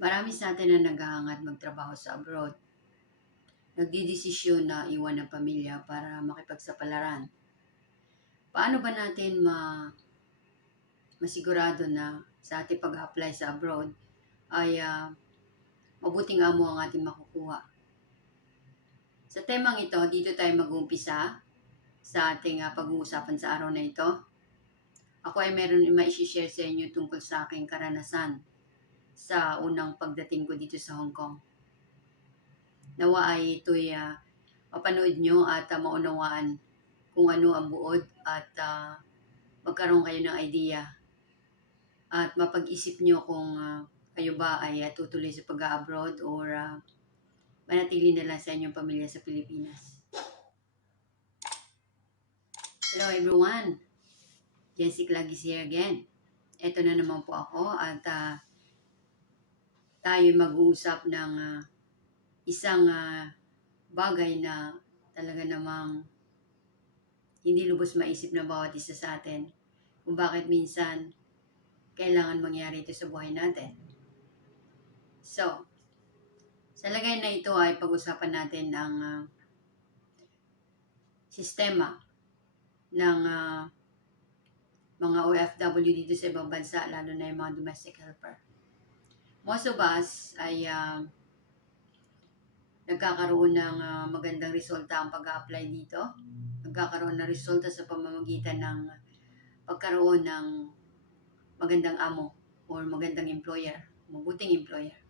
Marami sa atin na naghahangad magtrabaho sa abroad. Nagdidesisyon na iwan ang pamilya para makipagsapalaran. Paano ba natin masigurado na sa ating pag-apply sa abroad ay mabuting amo ang ating makukuha? Sa temang ito, dito tayo mag-uumpisa sa ating pag-uusapan sa araw na ito. Ako ay meron ma-share sa inyo tungkol sa aking karanasan sa unang pagdating ko dito sa Hong Kong. Nawa ay ito'y mapanood nyo at maunawaan kung ano ang buod at magkaroon kayo ng idea at mapag-isip nyo kung kayo ba ay tutuloy sa pag-abroad or manatili na lang sa inyong pamilya sa Pilipinas. Hello everyone! Jessica Lagis here again. Ito na naman po ako at tayo mag-uusap ng isang bagay na talaga namang hindi lubos maisip na bawat isa sa atin kung bakit minsan kailangan mangyari ito sa buhay natin. So, sa lagay na ito ay pag-usapan natin ang sistema ng mga OFW dito sa ibang bansa, lalo na yung mga domestic helper. Most of us ay nagkakaroon ng magandang resulta ang pag-apply dito. Nagkakaroon ng resulta sa pamamagitan ng pagkaroon ng magandang amo or magandang employer, mabuting employer.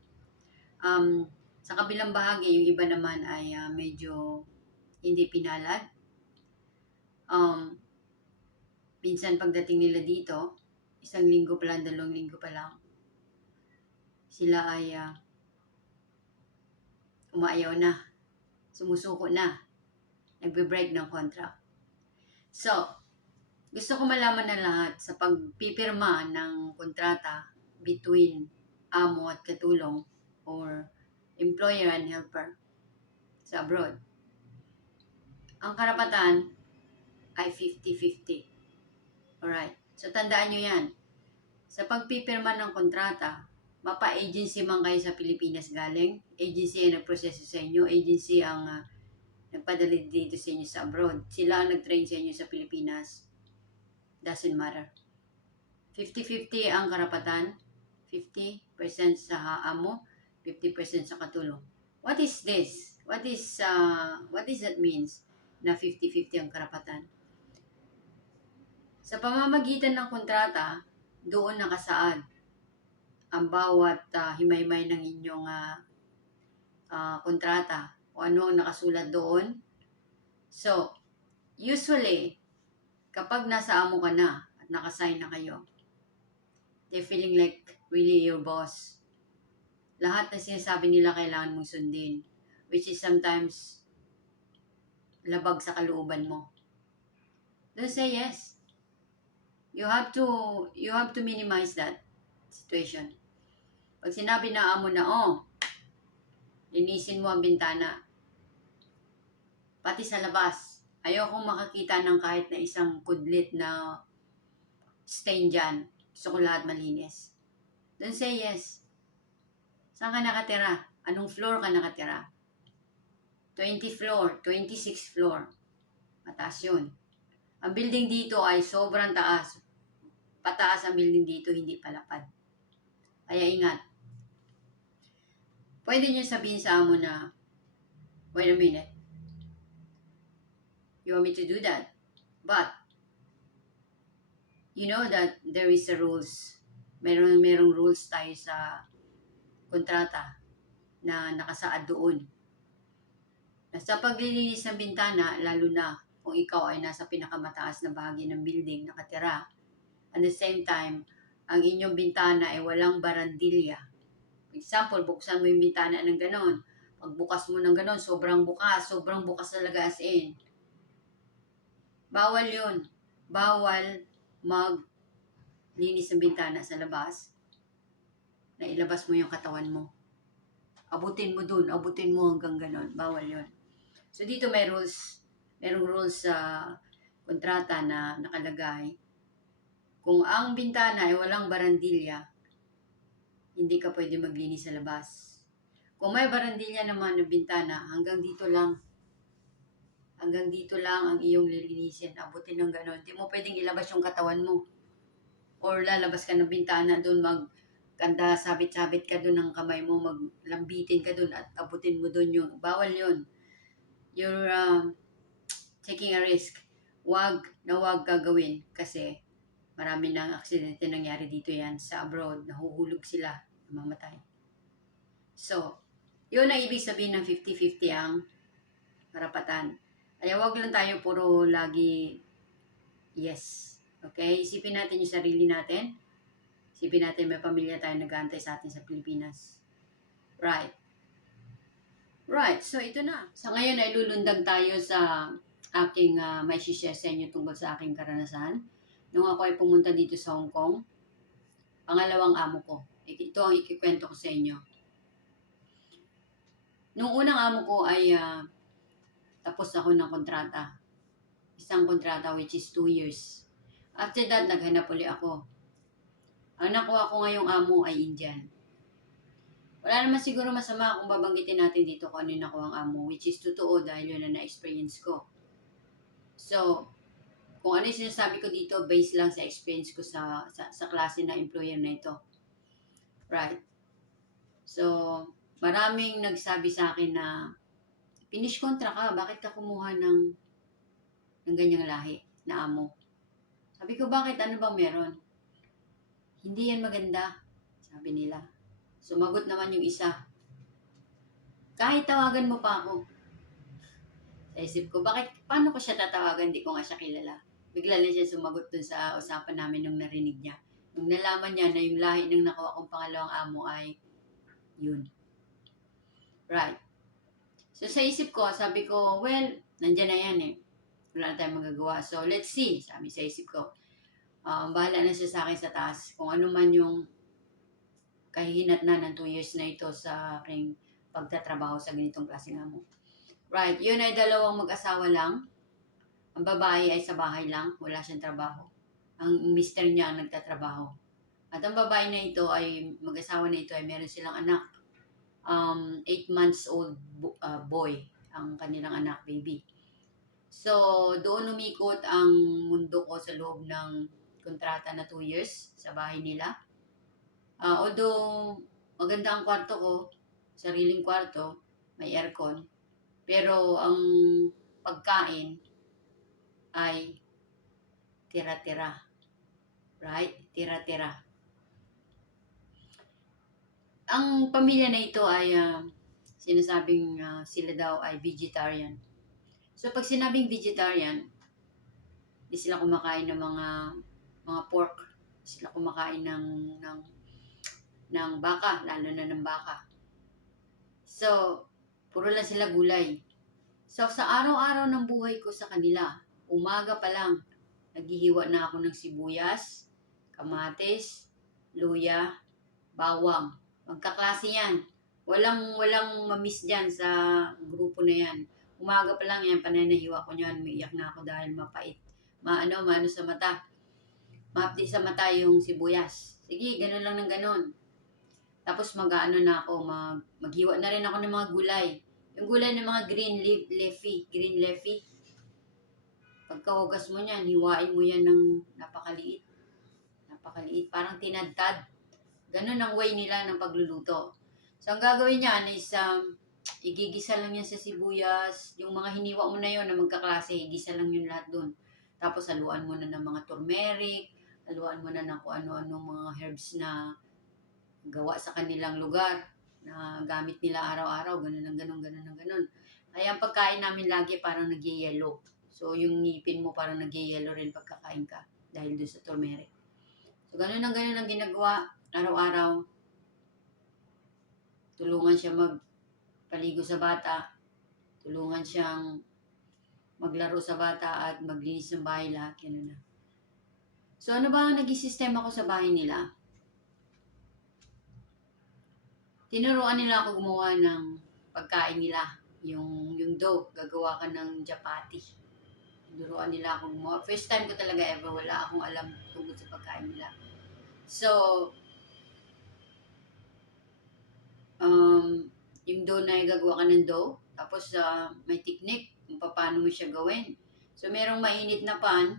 Sa kabilang bahagi, yung iba naman ay medyo hindi pinalad. Minsan pagdating nila dito, 1 linggo pa lang, 2 linggo pa lang, sila ay umaayaw na, sumusuko na, nagbe-break ng contract. So, gusto ko malaman na lahat sa pagpipirma ng kontrata between amo at katulong or employer and helper sa abroad. Ang karapatan ay 50-50. Alright. So, tandaan nyo yan. Sa pagpipirma ng kontrata, mapa-agency man kayo sa Pilipinas galing, agency ang nagproseso sa inyo, agency ang nagpadala dito sa inyo sa abroad. Sila ang nag-train sa inyo sa Pilipinas. Doesn't matter. 50-50 ang karapatan. 50% sa amo, 50% sa katulong. What is this? What is that means na 50-50 ang karapatan? Sa pamamagitan ng kontrata, doon nakasaad ang bawat himay-may ng inyong kontrata o ano ang nakasulat doon. So, usually, kapag nasa amo ka na at nakasign na kayo, they're feeling like really your boss. Lahat na sinasabi nila kailangan mong sundin, which is sometimes labag sa kalooban mo. Don't say yes. You have to minimize that situation. Pag sinabi na amo na, linisin mo ang bintana, pati sa labas, ayokong makakita ng kahit na isang kudlit na stain dyan. Gusto ko lahat malinis. Don't say yes. Saan ka nakatira? Anong floor ka nakatira? 20 floor, 26 floor. Mataas yun. Ang building dito ay sobrang taas. Pataas ang building dito, hindi palapad. Kaya ingat. Pwede niyo sabihin sa amo na, wait a minute. You want me to do that? But, you know that there is a rules. Merong rules tayo sa kontrata na nakasaad doon. Sa paglilinis ng bintana, lalo na kung ikaw ay nasa pinakamataas na bahagi ng building nakatira, at the same time, ang inyong bintana ay walang barandilya. For example, buksan mo yung bintana ng ganon. Pagbukas mo ng ganon, sobrang bukas talaga as in. Bawal yun. Bawal maglinis ng bintana sa labas na ilabas mo yung katawan mo. Abutin mo dun, abutin mo hanggang ganon. Bawal yun. So dito merong rules sa kontrata na nakalagay. Kung ang bintana ay walang barandilya, hindi ka pwede maglinis sa labas. Kung may barandilya naman na bintana, hanggang dito lang. Hanggang dito lang ang iyong lilinisin. Abutin ng ganon. Hindi mo pwedeng ilabas yung katawan mo. Or lalabas ka ng bintana doon, kanda, sabit-sabit ka doon ng kamay mo, maglambitin ka doon at abutin mo doon yung, bawal yun. You're taking a risk. Wag na wag gagawin kasi marami ng aksidente nangyari dito yan sa abroad. Nahuhulog sila, namamatay. So, yun ang ibig sabihin ng 50-50 ang karapatan. Kaya wag lang tayo puro lagi yes. Okay? Isipin natin yung sarili natin. Isipin natin may pamilya tayo nag-aantay sa atin sa Pilipinas. Right. Right. So, ito na. Sa ngayon ay lulundag tayo sa aking may share sa inyo tungkol sa aking karanasan. Nung ako ay pumunta dito sa Hong Kong, pangalawang amo ko. Ito ang ikikwento ko sa inyo. Nung unang amo ko ay tapos ako ng kontrata. Isang kontrata which is 2 years. After that, naghanap ulit ako. Ang nakuha ko ngayong amo ay Indian. Wala naman siguro masama kung babanggitin natin dito kung ano yung nakuha ang amo, which is totoo dahil yun na na-experience ko. So, kung ano yung sinasabi ko dito, based lang sa experience ko sa klase na employer na ito. Right. So, maraming nagsabi sa akin na, finish kontra ka, bakit ka kumuha ng ganyang lahi na amo? Sabi ko, bakit? Ano bang meron? Hindi yan maganda, sabi nila. Sumagot naman yung isa. Kahit tawagan mo pa ako. Sa isip ko, paano ko siya tatawagan? Di ko nga siya kilala. Bigla lang siya sumagot dun sa usapan namin nung narinig niya. Nung nalaman niya na yung lahi ng nakuha kong pangalawang amo ay yun. Right. So sa isip ko, sabi ko, well, nandyan na yan eh. Wala na tayong magagawa. So let's see, sabi sa isip ko. Bahala na siya sa akin sa taas. Kung ano man yung kahihinat na ng 2 years na ito sa aking pagtatrabaho sa ganitong klaseng amo. Right, yun ay dalawang mag-asawa lang. Ang babae ay sa bahay lang, wala siyang trabaho. Ang mister niya ang nagtatrabaho. At ang babae na ito ay, mag-asawa na ito ay meron silang anak. 8 months old boy, ang kanilang anak, baby. So, doon umikot ang mundo ko sa loob ng kontrata na 2 years sa bahay nila. Although maganda ang kwarto ko, sariling kwarto, may aircon, pero ang pagkain ay tira-tira. Right? Tira-tira. Ang pamilya na ito ay sinasabing sila daw ay vegetarian. So pag sinabing vegetarian, hindi sila kumakain ng mga pork. Hindi sila kumakain ng baka, lalo na ng baka. So, puro lang sila gulay. So, sa araw-araw ng buhay ko sa kanila, umaga pa lang, naghihiwa na ako ng sibuyas, kamatis, luya, bawang. Magkaklase yan. Walang mamiss dyan sa grupo na yan. Umaga pa lang yan, pananahiwa ko niyan, umiiyak na ako dahil mapait. Maano sa mata. Maapdi sa mata yung sibuyas. Sige, ganun lang ng ganun. Tapos mag-ano na ako, maghiwa na rin ako ng mga gulay. Yung gulay ng mga green leafy. Pagkahugas mo niyan, hiwain mo yan ng napakaliit. Parang tinadtad. Ganun ang way nila ng pagluluto. So, ang gagawin niyan is, igigisa lang yan sa sibuyas. Yung mga hiniwa mo na yon na magkaklase, igisa lang yun lahat dun. Tapos, haluan mo na ng mga turmeric, haluan mo na ng kung ano-ano mga herbs na gawa sa kanilang lugar na gamit nila araw-araw, ganun. Kaya ang pagkain namin lagi parang nag-yellow. So, yung ngipin mo parang nag-yellow rin pagkakain ka dahil doon sa turmeric. So, ganun ang ginagawa araw-araw. Tulungan siya magpaligo sa bata. Tulungan siyang maglaro sa bata at maglinis ng bahay lahat. Ganun na. So, ano ba ang naging sistema ko sa bahay nila? Tinuruan nila ako gumawa ng pagkain nila. Yung dough, gagawa ka ng chapati. Tinuruan nila ako gumawa. First time ko talaga ever, wala akong alam tungkol sa pagkain nila. So, dough na gagawa ka ng dough. Tapos may technique kung paano mo siya gawin. So merong mainit na pan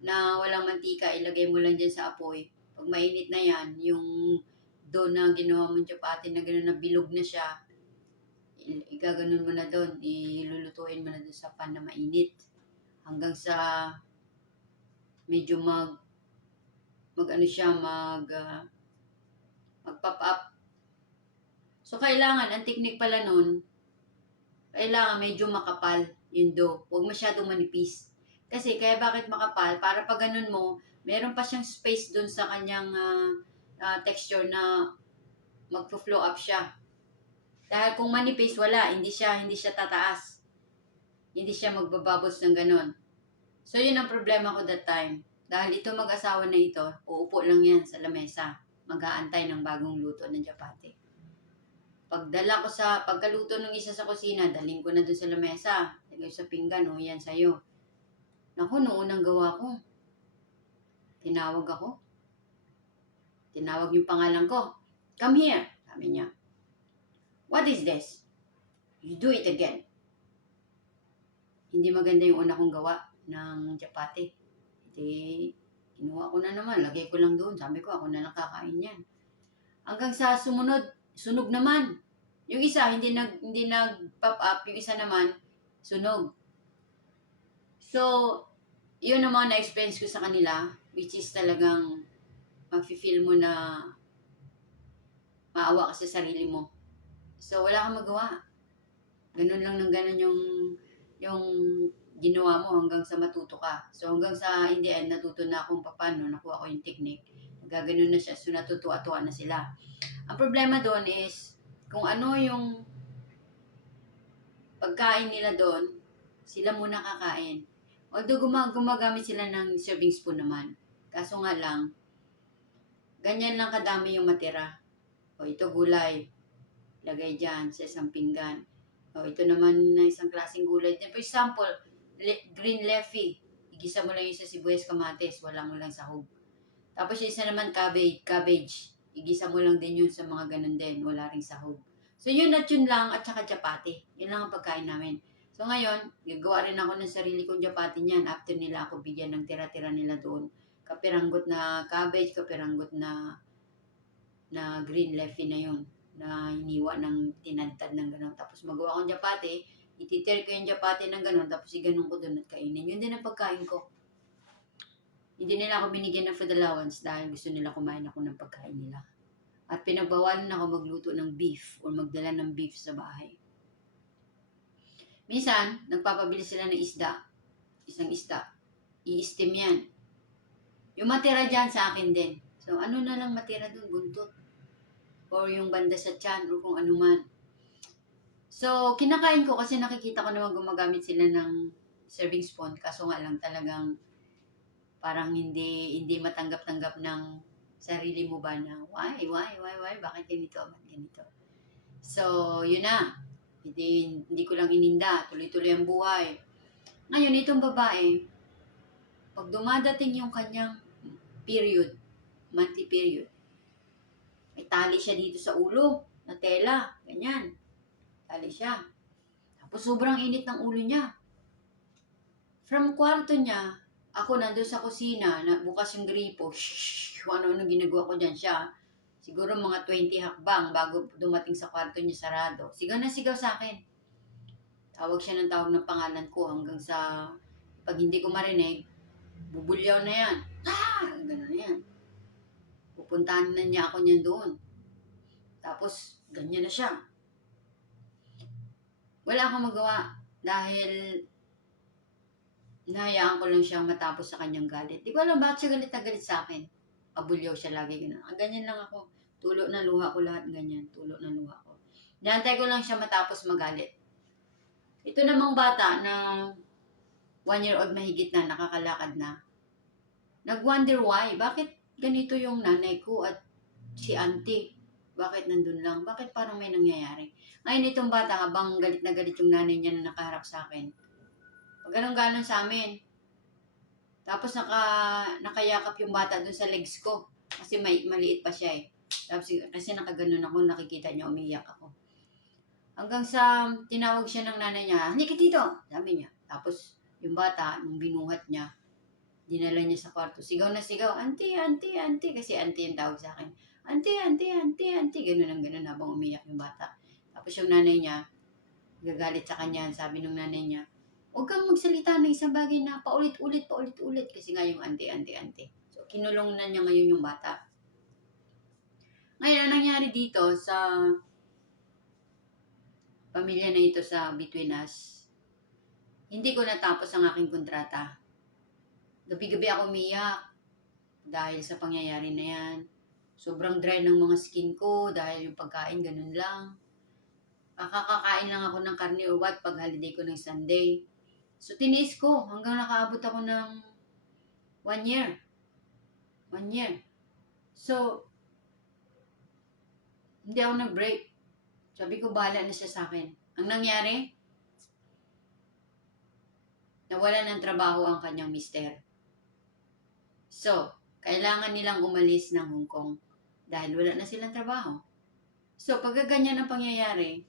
na walang mantika, ilagay mo lang dyan sa apoy. Pag mainit na yan, yung dough na ginawa mong chapati na gano'n na bilog na siya, igaganon mo na doon, ilulutuin mo na doon sa pan na mainit. Hanggang sa medyo mag pop up. So, kailangan, ang technique pala nun, kailangan medyo makapal yung dough. Huwag masyadong manipis. Kasi, kaya bakit makapal? Para pag ganun mo, meron pa siyang space dun sa kanyang texture na magpo-flow up siya. Dahil kung manipis, wala. Hindi siya tataas. Hindi siya magbabubbles ng ganun. So, yun ang problema ko that time. Dahil ito mag-asawa na ito, uupo lang yan sa lamesa. Mag-aantay ng bagong luto ng chapati. Pagkaluto ng isa sa kusina, daling ko na doon sa lamesa. Lagay sa pinggan, yan sa'yo. Naku, noong unang gawa ko, tinawag yung pangalan ko. Come here, sabi niya. What is this? You do it again. Hindi maganda yung una kong gawa ng chapati. Kinuha ko na naman, lagay ko lang doon. Sabi ko, ako na nakakain yan. Hanggang sa sunog naman. Yung isa, hindi nag-pop up. Yung isa naman, sunog. So, yun naman na-experience ko sa kanila, which is talagang mafe-feel mo na maawa ka sa sarili mo. So, wala kang magawa. Ganun lang ng ganun yung ginawa mo hanggang sa matuto ka. So, hanggang sa in the end, natuto na akong paano, nakuha ko yung technique. Gaganon na siya, so natutuwa-tuwa na sila. Ang problema doon is, kung ano yung pagkain nila doon, sila muna kakain. Although gumagamit sila ng serving spoon naman. Kaso nga lang, ganyan lang kadami yung matira. O ito gulay, lagay dyan sa isang pinggan. O ito naman na isang klaseng gulay. For example, green leafy. Igisa mo lang yung sa sibuyas, kamatis, wala mo lang sahog. Tapos yung isa naman cabbage. Igisa mo lang din yun sa mga ganun din, wala ring sahog. So yun at yun lang at saka chapati. Yun lang ang pagkain namin. So ngayon, gagawa rin ako ng sarili kong chapati niyan after nila ako bigyan ng tira-tira nila doon. Kapiranggot na cabbage, kapiranggot na green leafy na yun. Na hiniwa ng tinadtad ng gano'n. Tapos magawa akong chapati, ititir ko yung chapati ng gano'n, tapos iganon ko doon at kainin. Yun din ang pagkain ko. Hindi nila ako binigyan ng food allowance dahil gusto nila kumain ako ng pagkain nila. At pinagbawalan ako magluto ng beef o magdala ng beef sa bahay. Minsan, nagpapabili sila ng isda. Isang isda. I-steam yan. Yung matira dyan sa akin din. So, ano na lang matira doon? Buntot. Or yung banda sa tiyan o kung ano man. So, kinakain ko kasi nakikita ko naman gumagamit sila ng serving spoon. Kaso nga lang talagang parang hindi matanggap-tanggap ng sarili mo ba na why, bakit ganito? So, yun na. Hindi ko lang ininda. Tuloy-tuloy ang buhay. Ngayon, itong babae, pag dumadating yung kanyang period, monthly period, may tali siya dito sa ulo, na tela, ganyan. Tali siya. Tapos sobrang init ng ulo niya. From kwarto niya, ako nandun sa kusina, bukas yung gripo, kung ano-ano ginagawa ko dyan siya. Siguro mga 20 hakbang bago dumating sa kwarto niya sarado. Sigaw na sigaw sa akin. Tawag siya ng tawag ng pangalan ko hanggang sa pag hindi ko marinig, bubulyaw na yan. Gano'n na yan. Pupuntahan na niya ako niyan doon. Tapos, ganyan na siya. Wala akong magawa dahil nahayaan ko lang siyang matapos sa kanyang galit. Di ko alam bakit siya galit na galit sa akin. Pabulyaw siya lagi gano'n. Ganyan lang ako. Tulo na luha ko lahat ganyan. Tulo na luha ko. Nantay ko lang siya matapos magalit. Ito namang bata na 1-year-old mahigit na, nakakalakad na. Nag-wonder why. Bakit ganito yung nanay ko at si auntie? Bakit nandun lang? Bakit parang may nangyayari? Ngayon itong bata, habang galit na galit yung nanay niya na nakaharap sa akin. Pag ganun-ganon sa amin. Tapos nakayakap yung bata dun sa legs ko. Kasi maliit pa siya eh. Tapos, kasi nakaganon ako, nakikita niya umiyak ako. Hanggang sa tinawag siya ng nanay niya, halika dito, sabi niya. Tapos yung bata, nung binuhat niya, dinala niya sa kwarto. Sigaw na sigaw, auntie, auntie, auntie. Kasi auntie yung tawag sa akin. Auntie, auntie, auntie, auntie. Ganun ang ganun habang umiyak yung bata. Tapos yung nanay niya, gagalit sa kanya. Sabi ng nanay niya, huwag kang magsalita ng isang bagay na paulit-ulit, paulit-ulit. Kasi nga yung auntie, auntie, auntie. So, kinulong na niya ngayon yung bata. Ngayon, ang nangyari dito sa pamilya na ito sa Between Us, hindi ko natapos ang aking kontrata. Gabi-gabi ako umiyak dahil sa pangyayari na yan. Sobrang dry ng mga skin ko dahil yung pagkain ganun lang. Kakakain lang ako ng karne o what pag holiday ko ng Sunday. So tiniis ko hanggang nakaabot ako ng 1 year. 1 year. So, hindi ako nag-break. Sabi ko, bahala na siya sa akin. Ang nangyari, nawala ng trabaho ang kanyang mister. So, kailangan nilang umalis ng Hong Kong dahil wala na silang trabaho. So, pag ganyan ang pangyayari,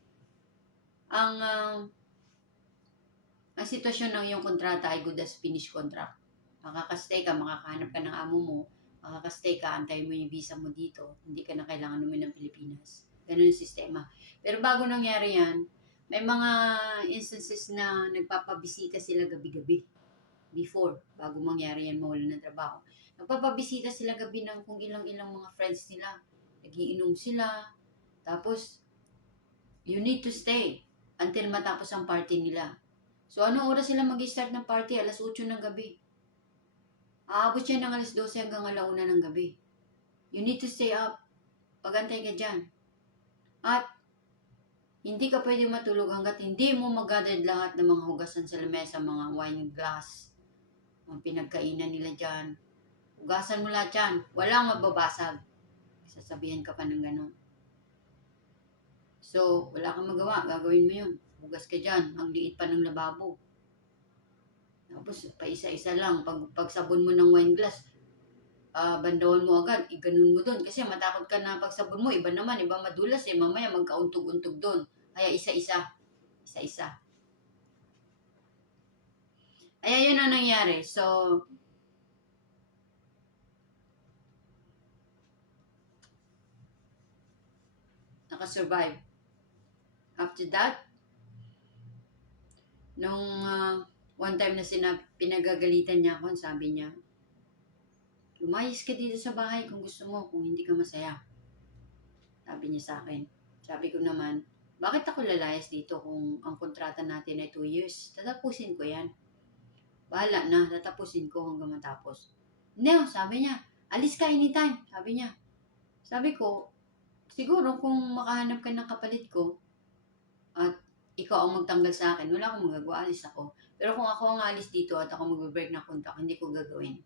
ang sitwasyon ng iyong kontrata ay good as finished contract. Makakastay ka, makakahanap ka ng amo mo, makakastay ka, antayin mo yung visa mo dito, hindi ka na kailangan umuwi ng Pilipinas. Ganun yung sistema. Pero bago nangyari yan, may mga instances na nagpapabisita sila gabi-gabi. Before, bago mangyari yan, mawala ng trabaho. Nagpapabisita sila gabi ng kung ilang-ilang mga friends nila. Nagiinom sila. Tapos, you need to stay until matapos ang party nila. So, anong oras sila mag-start ng party? Alas 8 ng gabi. Aabot siya ng alas 12 hanggang 1 ng gabi. You need to stay up. Pagantay ka dyan. At, hindi ka pwede matulog hanggat hindi mo mag-gathered lahat ng mga hugasan sa lamesa, mga wine glass, mga pinagkainan nila dyan. Hugasan mo lahat yan. Walang mababasag. Sasabihan ka pa ng gano'n. So, wala kang magawa. Gagawin mo yun. Hugas ka dyan. Ang liit pa ng lababo. Tapos, pa isa-isa lang. Pag sabon mo ng wine glass, bandawan mo agad. Iganon mo doon. Kasi matakot ka na pag sabon mo. Iba naman. Iba madulas eh. Mamaya magkauntog-untog doon. Kaya isa-isa. Isa-isa. Kaya yun ang nangyari. So, nakasurvive. After that, nung one time na pinagagalitan niya ako, sabi niya, lumayas ka dito sa bahay kung gusto mo, kung hindi ka masaya. Sabi niya sa akin. Sabi ko naman, bakit ako lalayas dito kung ang kontrata natin ay 2 years? Tatapusin ko yan. Bahala na, tatapusin ko hanggang matapos. Hindi, sabi niya, alis ka anytime, sabi niya. Sabi ko, siguro kung makahanap ka ng kapalit ko, at ikaw ang magtanggal sa akin, wala akong magagawa, alis ako. Pero kung ako ang alis dito at ako mag-break na contract, hindi ko gagawin.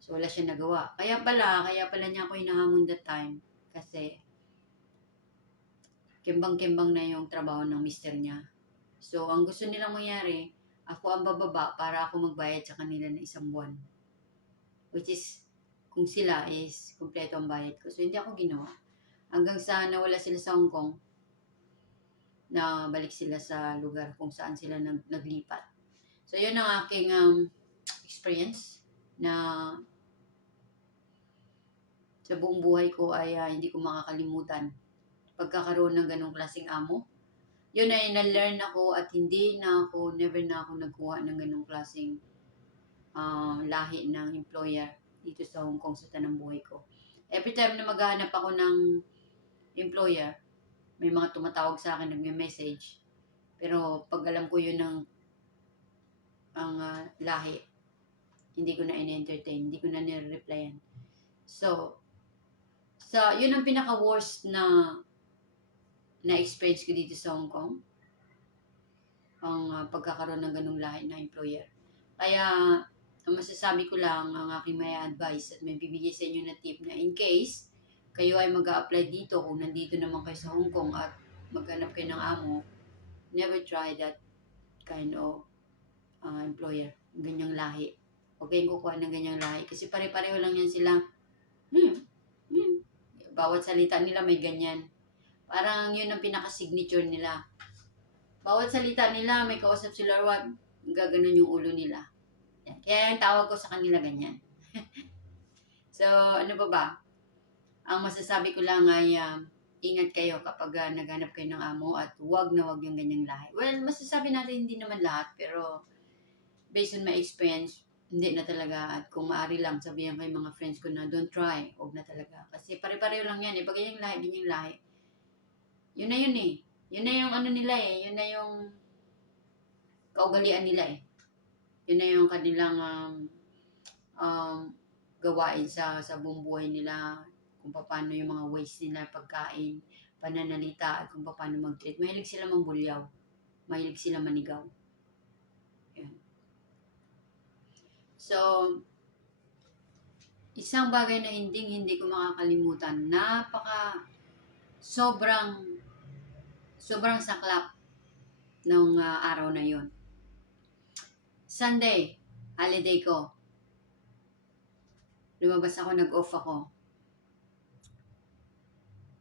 So, wala siya nagawa. Kaya pala niya ako hinahamon that time. Kasi, kimbang-kimbang na yung trabaho ng mister niya. So, ang gusto nilang mangyari, ako ang bababa para ako magbayad sa kanila ng 1 buwan. Which is, kung sila is kumpleto ang bayad ko. So, hindi ako ginawa. Hanggang sa nawala sila sa Hong Kong, na balik sila sa lugar kung saan sila naglipat. So, yun ang aking experience na sa buong buhay ko ay hindi ko makakalimutan. Pagkakaroon ng ganong klaseng amo, yun ay na-learn ako at never na ako nagkuha ng ganong klaseng lahi ng employer dito sa Hong Kong sa tanang buhay ko. Every time na maghahanap ako ng employer, may mga tumatawag sa akin, nagme-message. Pero pag alam ko yun ang lahi, hindi ko na in-entertain, hindi ko na nire-replyan. So, yun ang pinaka-worst na experience ko dito sa Hong Kong. Ang pagkakaroon ng ganung lahi na employer. Kaya, ang masasabi ko lang, ang aking may advice at may bibigay sa inyo na tip na in case kayo ay mag-a-apply dito kung nandito naman kayo sa Hong Kong at maghanap kayo ng amo, never try that kind of employer, ganyang lahi. Huwag kayong kukuha ng ganyang lahi kasi pare-pareho lang yan sila. Bawat salita nila may ganyan. Parang yun ang pinaka-signature nila. Bawat salita nila, may kausap sila, what, gaganon yung ulo nila. Yan. Kaya yung tawag ko sa kanila ganyan. So, ano pa ba? Ang masasabi ko lang ay ingat kayo kapag naghanap kayo ng amo at wag na wag yung ganyang lahi. Well, masasabi natin hindi naman lahat, pero based on my experience, hindi na talaga. At kung maaari lang, sabihan kayo mga friends ko na don't try, wag na talaga. Kasi pare-pareho lang yan eh. Pag ganyang lahi, yun na yun eh. Yun na yung ano nila eh. Yun na yung kaugalian nila eh. Yun na yung kanilang um, gawain sa buong buhay nila, kung paano yung mga ways nila, pagkain, pananalita, at kung paano mag-treat. Mahilig sila mangbulyaw. Mahilig sila manigaw. Yan. So, isang bagay na hindi ko makakalimutan, sobrang saklap nung araw na yon. Sunday, holiday ko. Lumabas ako, nag-off ako.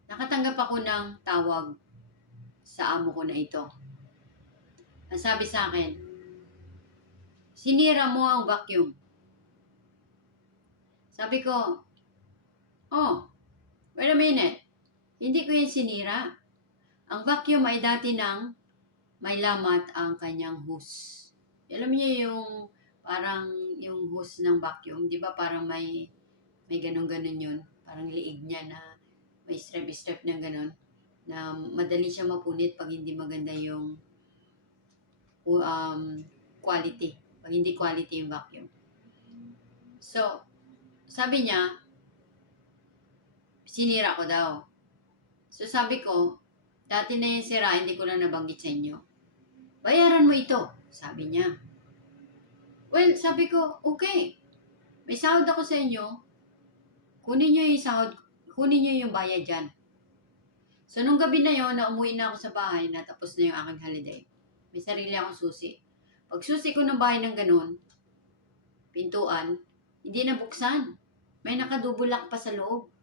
Nakatanggap ako ng tawag sa amo ko na ito. Ang sabi sa akin, sinira mo ang vacuum. Sabi ko, oh, wait a minute. Hindi ko yung sinira. Ang vacuum ay dati nang may lamat ang kanyang hose. Alam niyo yung parang yung hose ng vacuum, di ba parang may ganun-ganun yun. Parang liig niya na may strap na ganun. Na madali siya mapunit pag hindi maganda yung quality. Pag hindi quality yung vacuum. So, sabi niya, sinira ko daw. So sabi ko, dati na yung sira, hindi ko na nabanggit sa inyo. Bayaran mo ito, sabi niya. Well, sabi ko, okay. May sahod ako sa inyo. Kunin niyo yung sahod, kunin niyo yung bayad dyan. So, nung gabi na yon, na umuwi na ako sa bahay, natapos na yung aking holiday. May sarili akong susi. Pag susi ko ng bahay ng ganun, pintuan, hindi na buksan. May nakadubulak pa sa loob.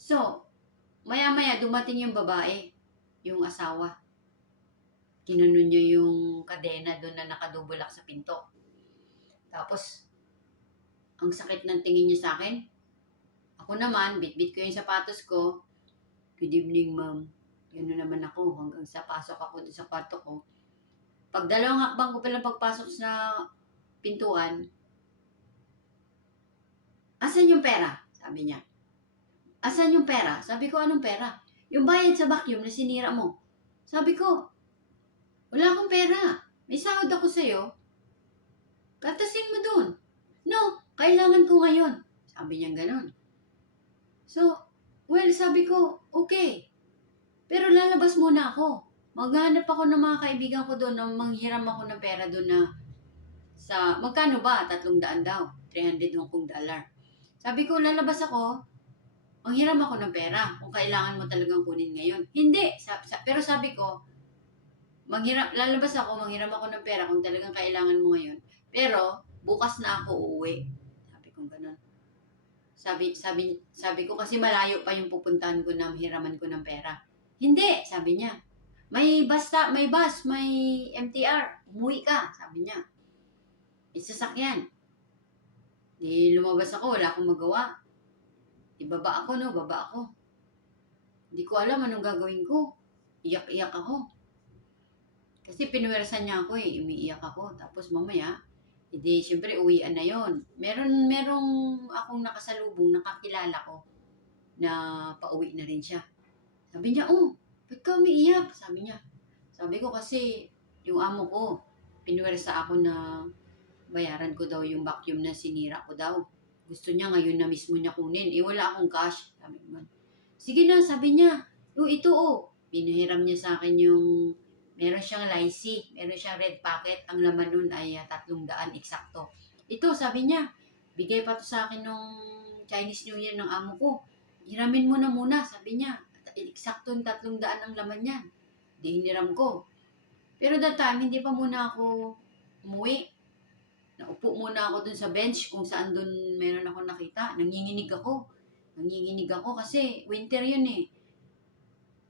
So, maya-maya dumating yung babae, yung asawa. Ginanon niya yung kadena doon na nakadubulak sa pinto. Tapos, ang sakit ng tingin niya sa akin. Ako naman, bit-bit ko yung sapatos ko. Good evening, ma'am. Gano'n naman ako hanggang sa pasok ako doon sa kwarto ko. Pag dalawang hakbang ko palang pagpasok sa pintuan, asan yung pera? Sabi niya. Asan yung pera? Sabi ko, anong pera? Yung bayad sa vacuum na sinira mo. Sabi ko, wala akong pera. May sahod ako sa'yo. Katasin mo dun. No, kailangan ko ngayon. Sabi niya gano'n. So, well, sabi ko, okay. Pero lalabas muna ako. Maghanap ako ng mga kaibigan ko doon na manghiram ako ng pera doon na sa, magkano ba? 300 daw. $300. Sabi ko, lalabas ako. Manghiram ako ng pera kung kailangan mo talagang kunin ngayon. Hindi. Pero sabi ko, lalabas ako, manghiram ako ng pera kung talagang kailangan mo ngayon. Pero, bukas na ako uuwi. Sabi ko gano'n. Sabi ko kasi malayo pa yung pupuntahan ko na hiraman ko ng pera. Hindi, sabi niya. May bus, may MTR. Umuwi ka, sabi niya. Isasakyan. Di lumabas ako, wala akong magawa. Baba ako. Hindi ko alam anong gagawin ko. Iyak-iyak ako. Kasi pinuwersan niya ako eh, umiiyak ako. Tapos mamaya, hindi, syempre uwian na yon. Merong akong nakasalubong, nakakilala ko, na pauwi na rin siya. Sabi niya, oh, ba't ka umiiyak? Sabi niya. Sabi ko kasi, yung amo ko, pinuwersa ako na bayaran ko daw yung vacuum na sinira ko daw. Gusto niya ngayon na mismo niya kunin. Wala akong cash. Sabi naman. Sige na, sabi niya. Ito oh. Pinahiram niya sa akin yung meron siyang lycee, meron siyang red packet. Ang laman nun ay 300 eksakto. Ito, sabi niya, bigay pa to sa akin nung Chinese New Year ng amo ko. Hiramin mo na muna, sabi niya. Eksakto 300 ang laman niyan. Di hiniram ko. Pero that time, hindi pa muna ako umuwi. Naupo muna ako dun sa bench kung saan dun meron ako nakita. Nanginginig ako kasi winter yun eh.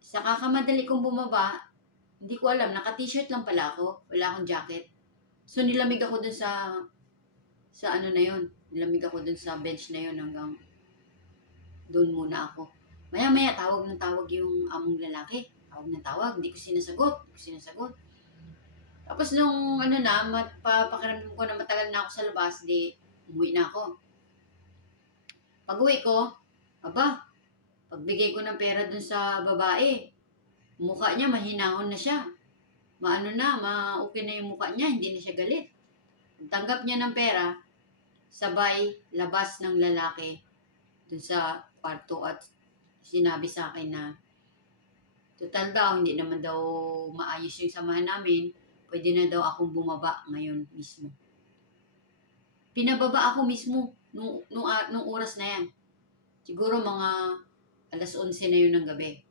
Sa kakamadali kong bumaba, Hindi ko alam, naka-t-shirt lang pala ako. Wala akong jacket. So nilamig ako dun sa ano na yun. Nilamig ako dun sa bench na yun hanggang doon muna ako. Maya-maya tawag yung among lalaki. Tawag ng tawag, hindi ko sinasagot. Hindi ko sinasagot. Tapos nung ano na, papakiramdam ko na matagal na ako sa labas, di umuwi na ako. Pag uwi ko, aba, pagbigay ko ng pera dun sa babae, mukha niya mahinahon na siya. Maano na, ma-okay na yung mukha niya, hindi na siya galit. Tanggap niya ng pera, sabay labas ng lalaki dun sa kwarto at sinabi sa akin na total daw, hindi naman daw maayos yung samahan namin, pwede na daw akong bumaba ngayon mismo. Pinababa ako mismo nung oras na yan. Siguro mga alas 11 na yun ng gabi.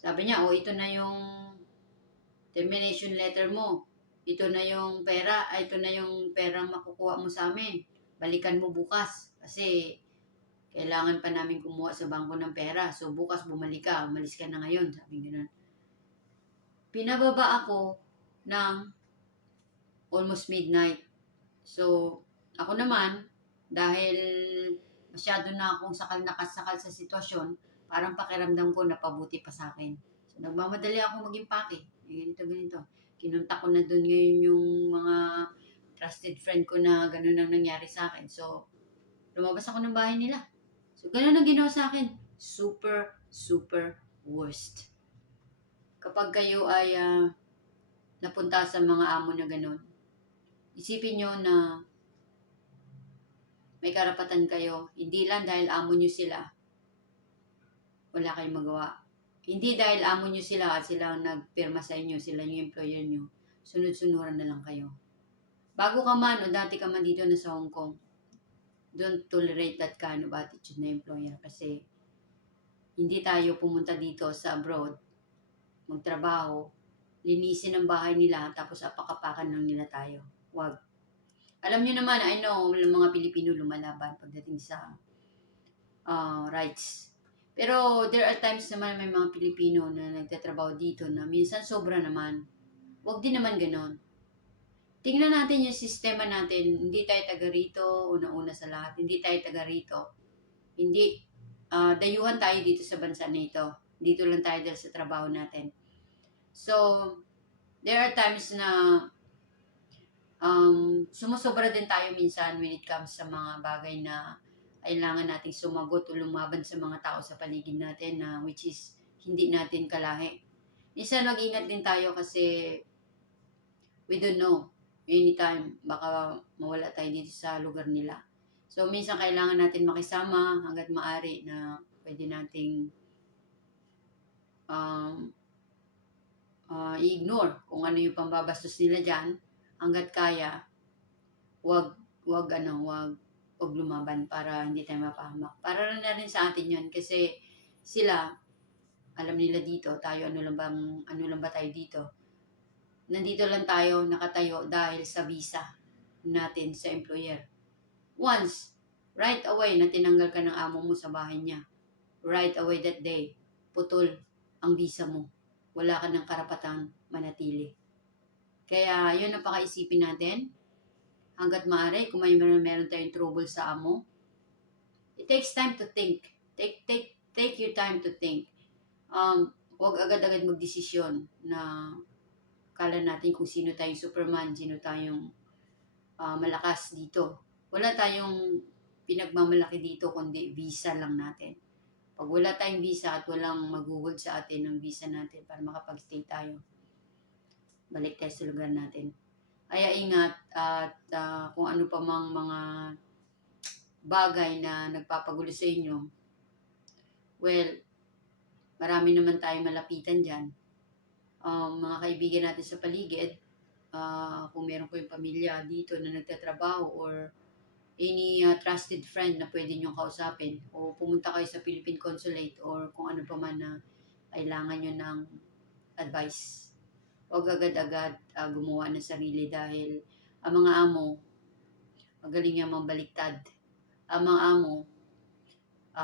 Sabi niya, oh, ito na yung termination letter mo. Ito na yung pera, ito na yung perang makukuha mo sa amin. Balikan mo bukas. Kasi kailangan pa namin kumuha sa bangko ng pera. So bukas bumalik ka, umalis ka na ngayon. Sabi gano'n. Pinababa ako ng almost midnight. So ako naman, dahil masyado na akong nakasakal sa sitwasyon, parang pakiramdam ko napabuti pa sa akin. So nagmamadali ako mag-impake. Ganito. Kinunta ko na doon ngayon yung mga trusted friend ko na ganun ang nangyari sa akin. So, lumabas ako ng bahay nila. So, ganun ang ginawa sa akin. Super, super worst. Kapag kayo ay napunta sa mga amo na ganun, isipin nyo na may karapatan kayo. Hindi lang dahil amo nyo sila, wala kayong magawa. Hindi dahil amo nyo sila at sila ang nagpirma sa inyo, sila yung employer nyo, sunod-sunuran na lang kayo. Bago ka man o dati ka man dito na sa Hong Kong, don't tolerate that kind of attitude na employer kasi hindi tayo pumunta dito sa abroad, magtrabaho, linisin ang bahay nila, tapos apakapakan lang nila tayo. Wag. Alam nyo naman, I know, mga Pilipino lumalaban pagdating sa rights. Pero there are times naman may mga Pilipino na nagtatrabaho dito na minsan sobra naman. Wag din naman ganon. Tingnan natin yung sistema natin. Hindi tayo taga rito, una-una sa lahat. Hindi tayo taga rito. Hindi, dayuhan tayo dito sa bansa na ito. Dito lang tayo dahil sa trabaho natin. So, there are times na sumusobra din tayo minsan when it comes sa mga bagay na kailangan nating sumagot o lumaban sa mga tao sa paligid natin na which is hindi natin kalahi. Minsan mag-ingat din tayo kasi we don't know. Anytime, baka mawala tayo dito sa lugar nila. So, minsan kailangan natin makisama hanggat maaari na pwede nating i-ignore kung ano yung pambabastos nila dyan. Hanggat kaya, wag lumaban para hindi tayo mapahamak. Para na rin sa atin yun kasi sila, alam nila dito, tayo ano lang ba tayo dito. Nandito lang tayo nakatayo dahil sa visa natin sa employer. Once, right away na tinanggal ka ng amo mo sa bahay niya, right away that day, putol ang visa mo. Wala ka ng karapatang manatili. Kaya yun ang pakaisipin natin. Hanggat maaari, kung meron tayong trouble sa amo, it takes time to think. Take your time to think. Huwag agad-agad magdesisyon na kala natin kung sino tayong Superman, sino tayong malakas dito. Wala tayong pinagmamalaki dito kundi visa lang natin. Pag wala tayong visa at walang magugod sa atin ng visa natin para makapag-stay tayo, balik tayo sa lugar natin. Kaya ingat at kung ano pa mang mga bagay na nagpapagulo sa inyo, well, marami naman tayong malapitan dyan. Mga kaibigan natin sa paligid, kung meron ko yung pamilya dito na nagtatrabaho or any trusted friend na pwede nyo kausapin o pumunta kayo sa Philippine Consulate or kung ano pa man na kailangan nyo ng advice. Huwag agad-agad gumawa ng sarili dahil ang mga amo, magaling nga mambaliktad. Ang mga amo,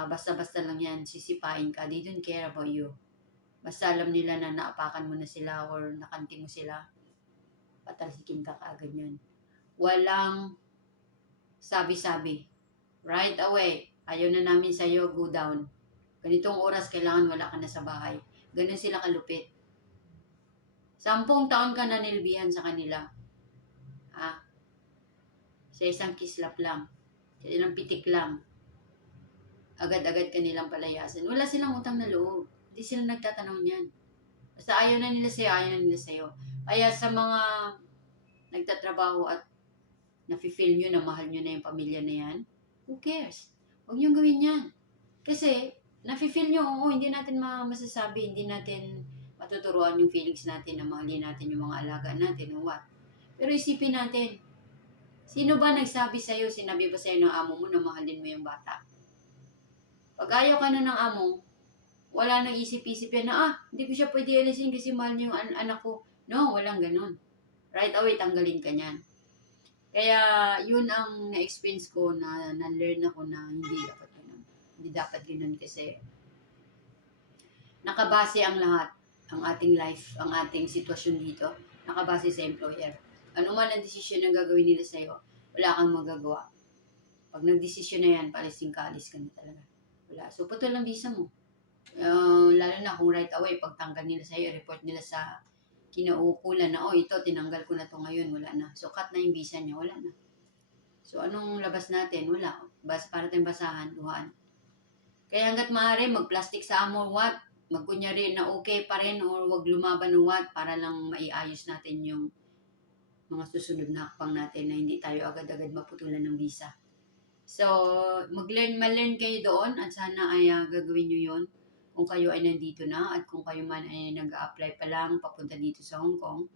basta-basta lang yan, sisipain ka. They don't care about you. Basta alam nila na naapakan mo na sila or nakanti mo sila, patalsikin ka kaagad yan. Walang sabi-sabi. Right away, ayaw na namin sa'yo, go down. Ganitong oras, kailangan wala ka na sa bahay. Ganun sila kalupit. 10 taon ka na nilbihan sa kanila. Sa isang kislap lang. Sa ilang pitik lang. Agad-agad kanilang palayasin. Wala silang utang na loob. Hindi sila nagtatanong niyan. Basta ayaw na nila sa'yo, ayaw na nila sa'yo. Kaya sa mga nagtatrabaho at nafe-feel nyo na mahal nyo na yung pamilya na yan, who cares? Huwag nyo gawin yan. Kasi, nafe-feel nyo, oo, hindi natin masasabi, hindi natin matuturuan yung feelings natin na mahalin natin yung mga alaga natin o what. Pero isipin natin, sino ba nagsabi sa'yo, sinabi ba sa'yo ng amo mo na mahalin mo yung bata? Pag ayaw ka na ng amo, wala nang isip-isip yan na, hindi ko siya pwede alisin kasi mahal niya yung anak ko. No, walang ganun. Right away, tanggalin ka niyan. Kaya, yun ang na-experience ko na na-learn ako na hindi dapat ganun. Hindi dapat ganun kasi nakabase ang lahat, ang ating life, ang ating sitwasyon dito, nakabase sa employer. Ano man ang desisyon na gagawin nila sa'yo, wala kang magagawa. Pag nagdesisyon na yan, palisin ka, alis ka na talaga. Wala. So, putol ang visa mo. Lalo na kung right away, pagtanggal nila sa'yo, report nila sa kinauukulan na, ito, tinanggal ko na to ngayon, wala na. So, cut na yung visa niya, wala na. So, anong labas natin? Wala. Para tayong basahan, luhaan. Kaya hanggat maaari, mag-plastic sa amo, what? Magkunyari na okay pa rin or wag lumaban ng what para lang maiayos natin yung mga susunod na hakbang natin na hindi tayo agad-agad maputulan ng visa. So, ma-learn kayo doon at sana ay gagawin nyo yon kung kayo ay nandito na at kung kayo man ay nag-a-apply pa lang papunta dito sa Hong Kong.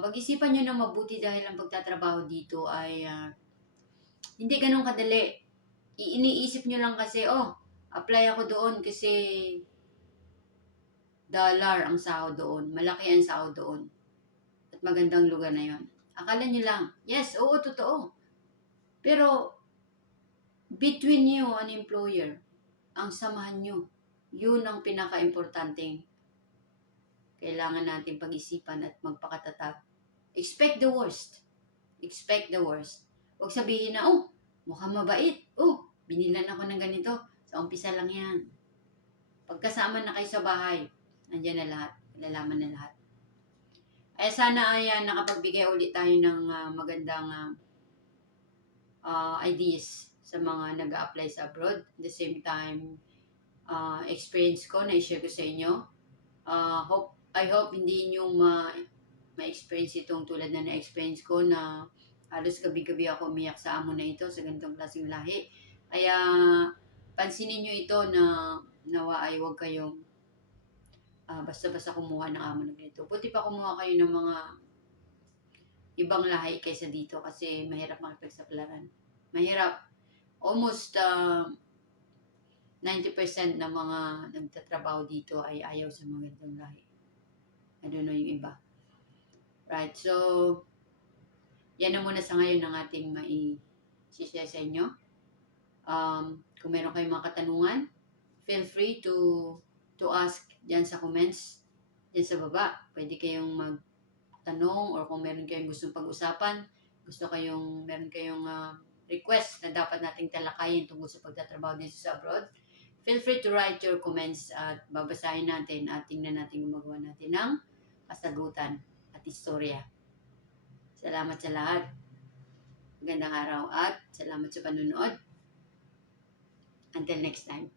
Pag-isipan nyo na mabuti dahil ang pagtatrabaho dito ay hindi ganun kadali. Iniisip nyo lang kasi, apply ako doon kasi dollar ang sahod doon. Malaki ang sahod doon. At magandang lugar na yon. Akala nyo lang, yes, oo, totoo. Pero, between you and employer, ang samahan nyo, yun ang pinaka-importanting kailangan natin pag-isipan at magpakatatag. Expect the worst. Expect the worst. Huwag sabihin na, mukhang mabait. Binilan ako ng ganito. Sa umpisa lang yan. Pagkasama na kayo sa bahay, nandiyan na lahat. Nalalaman na lahat. Sana ay nakapagbigay ulit tayo ng magandang ideas sa mga nag-a-apply sa abroad. At the same time, experience ko na i-share ko sa inyo. I hope hindi nyo ma-experience itong tulad na na-experience ko na halos gabi-gabi ako umiyak sa amo na ito sa ganitong klaseng lahi. Kaya pansinin nyo ito na nawa ay huwag kayong basta-basta kumuha ng amo na ganito. Buti pa kumuha kayo ng mga ibang lahi kaysa dito kasi mahirap makipagsapalaran. Mahirap. Almost 90% ng mga nagtatrabaho dito ay ayaw sa mga ganitong lahi. I don't know yung iba. Right, so yan na muna sa ngayon ang ating mai-share sa inyo. Kung meron kayong mga katanungan, feel free to ask dyan sa comments, dyan sa baba. Pwede kayong magtanong or kung meron kayong gustong pag-usapan, meron kayong request na dapat nating talakayin tungkol sa pagtatrabaho dito sa abroad, feel free to write your comments at babasahin natin at tingnan natin gumagawa natin ng kasagutan at istorya. Salamat sa lahat. Magandang araw at salamat sa panunood. Until next time.